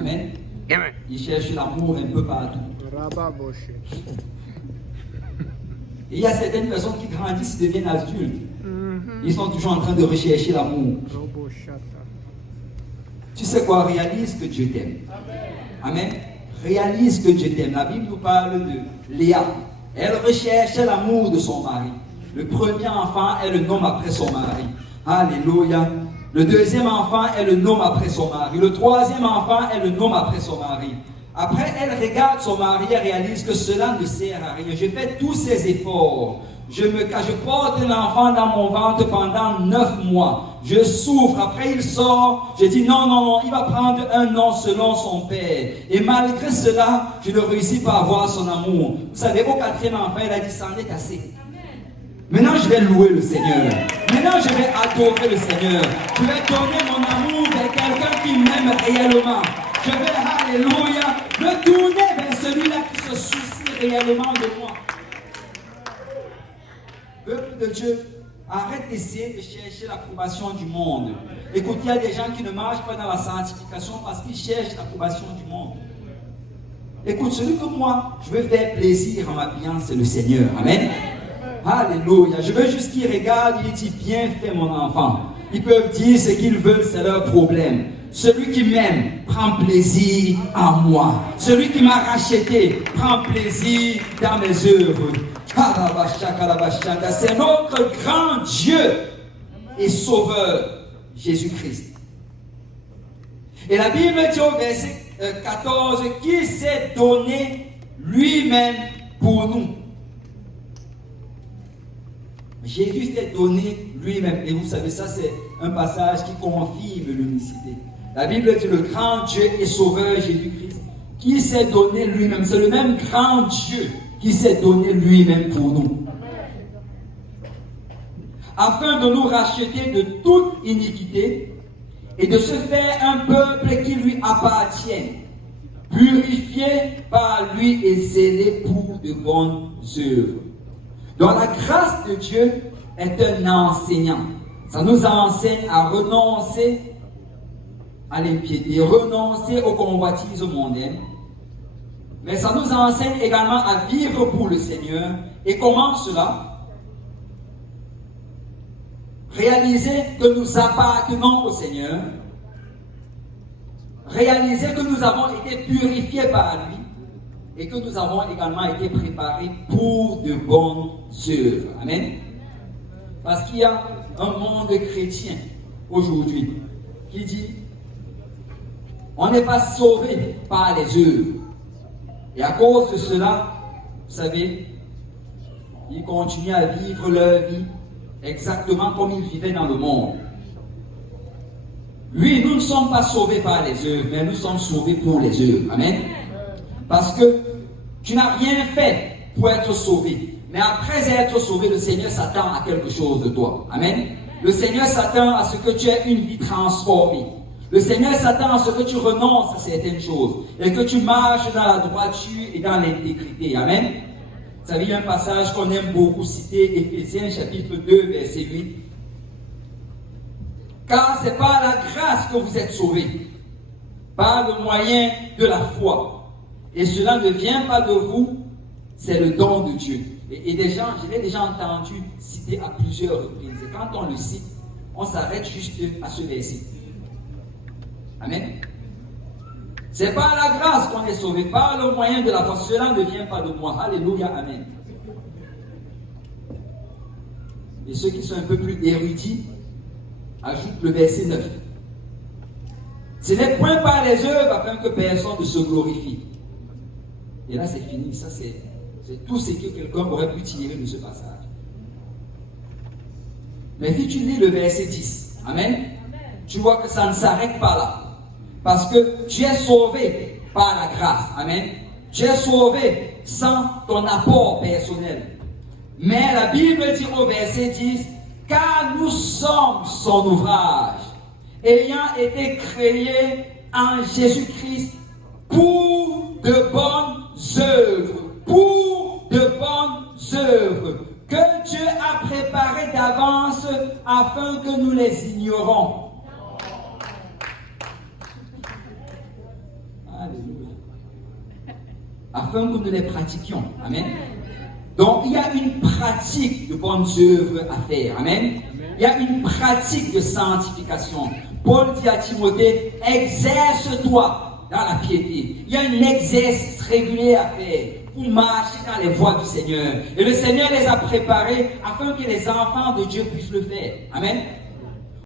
Amen. Ils cherchent l'amour un peu partout. Et il y a certaines personnes qui grandissent et deviennent adultes. Ils sont toujours en train de rechercher l'amour. Tu sais quoi? Réalise que Dieu t'aime. Amen. Réalise que Dieu t'aime. La Bible nous parle de Léa. Elle recherchait l'amour de son mari. Le premier enfant, elle le nomme après son mari. Alléluia. Le deuxième enfant, elle le nomme après son mari. Le troisième enfant, elle le nomme après son mari. Après, elle regarde son mari et réalise que cela ne sert à rien. Je fais tous ces efforts. Je porte l'enfant dans mon ventre pendant 9 mois. Je souffre. Après, il sort. Je dis non, il va prendre un nom selon son père. Et malgré cela, je ne réussis pas à avoir son amour. Vous savez, au 4e enfant, il a dit, ça en est assez. Maintenant, je vais louer le Seigneur. Maintenant, je vais adorer le Seigneur. Je vais donner mon amour vers quelqu'un qui m'aime réellement. Je vais, alléluia, me tourner vers celui-là qui se soucie réellement de moi. Peuple de Dieu, arrête d'essayer de chercher l'approbation du monde. Écoute, il y a des gens qui ne marchent pas dans la sanctification parce qu'ils cherchent l'approbation du monde. Écoute, celui que moi, je veux faire plaisir en m'habillant, c'est le Seigneur. Amen. Alléluia. Je veux juste qu'ils regardent, ils disent, bien fait mon enfant. Ils peuvent dire ce qu'ils veulent, c'est leur problème. Celui qui m'aime prend plaisir en moi. Celui qui m'a racheté prend plaisir dans mes œuvres. C'est notre grand Dieu et Sauveur, Jésus-Christ. Et la Bible dit au verset 14, qu'il s'est donné lui-même pour nous. Jésus s'est donné lui-même. Et vous savez, ça c'est un passage qui confirme l'unicité. La Bible dit le grand Dieu et Sauveur Jésus-Christ, qui s'est donné lui-même. C'est le même grand Dieu qui s'est donné lui-même pour nous. Afin de nous racheter de toute iniquité et de se faire un peuple qui lui appartient, purifié par lui et zélé pour de bonnes œuvres. Donc la grâce de Dieu est un enseignant. Ça nous enseigne à renoncer à l'impiété, renoncer aux convoitises mondaines. Mais ça nous enseigne également à vivre pour le Seigneur. Et comment cela? Réaliser que nous appartenons au Seigneur. Réaliser que nous avons été purifiés par lui. Et que nous avons également été préparés pour de bonnes œuvres. Amen. Parce qu'il y a un monde chrétien aujourd'hui qui dit on n'est pas sauvé par les œuvres. Et à cause de cela, vous savez, ils continuent à vivre leur vie exactement comme ils vivaient dans le monde. Oui, nous ne sommes pas sauvés par les œuvres, mais nous sommes sauvés pour les œuvres. Amen. Parce que tu n'as rien fait pour être sauvé. Mais après être sauvé, le Seigneur s'attend à quelque chose de toi. Amen. Le Seigneur s'attend à ce que tu aies une vie transformée. Le Seigneur s'attend à ce que tu renonces à certaines choses et que tu marches dans la droiture et dans l'intégrité. Amen. Vous savez, il y a un passage qu'on aime beaucoup citer, Éphésiens chapitre 2, verset 8. Car c'est par la grâce que vous êtes sauvés, par le moyen de la foi. Et cela ne vient pas de vous, c'est le don de Dieu. Et des gens, je l'ai déjà entendu citer à plusieurs reprises. Et quand on le cite, on s'arrête juste à ce verset. Amen. C'est par la grâce qu'on est sauvé, par le moyen de la foi. Cela ne vient pas de moi. Alléluia, amen. Et ceux qui sont un peu plus érudits ajoutent le verset 9. Ce n'est point par les œuvres afin que personne ne se glorifie. Et là, c'est fini. Ça, c'est tout ce que quelqu'un aurait pu tirer de ce passage. Mais si tu lis le verset 10, amen, tu vois que ça ne s'arrête pas là. Parce que tu es sauvé par la grâce. Amen. Tu es sauvé sans ton apport personnel. Mais la Bible dit au verset 10, car nous sommes son ouvrage, ayant été créés en Jésus-Christ pour de bonnes œuvres. Pour de bonnes œuvres que Dieu a préparées d'avance afin que nous les ignorions. afin que nous les pratiquions. Amen. Donc, il y a une pratique de bonnes œuvres à faire. Amen. Il y a une pratique de sanctification. Paul dit à Timothée, exerce-toi dans la piété. Il y a un exercice régulier à faire pour marcher dans les voies du Seigneur. Et le Seigneur les a préparés afin que les enfants de Dieu puissent le faire. Amen.